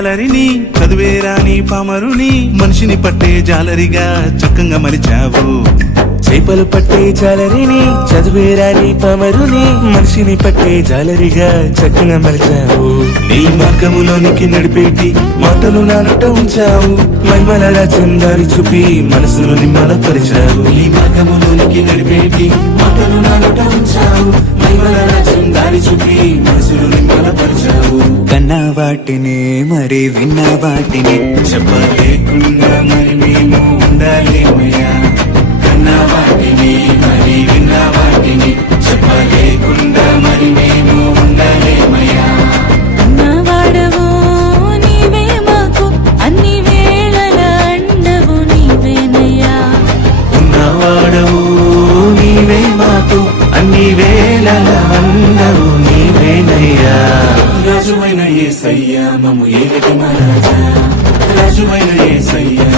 జాలరిని చదువేరాని పామరుని మనిషిని పట్టే జాలరిగా చక్కగా మలిచావు. చేపలు పట్టే జాలరిని చదువేరాని పామరుని మనిషిని పట్టే జాలరిగా చక్కగా మలిచావు. నీ మార్గములోనికి నడిపేటి మాటలు నానట ఉంచావు. మహిమల రాజ్యం దారి చూపి మనసును నిమ్మలపరిచావు. నీ మార్గములోనికి నడిపేటి మాటలు నానట ఉంచావు. మహిమల రాజ్యం దారి చూపి మనసును నిమ్మలపరిచావు. కన్నా వాటిని మరి విన్న వాటిని చెప్పలేకుండా మరి మేము ఉండాలేమయ్యా. కన్నా వాటిని మరి విన్న వాటిని చెప్పలేకుండా మరి మేము ఉండాలేమయ్యా. అన్నవాడవు నీవే మాకు అన్ని వేళల అండవు నీవేనయ్యా. ఉన్నవాడవు నీవే మాకు అన్ని వేళల అండవు నీవేనయ్యా. రాజువైన యేసయ్యా మమ్ము ఏలటి మహారాజా. రాజువైన యేసయ్యా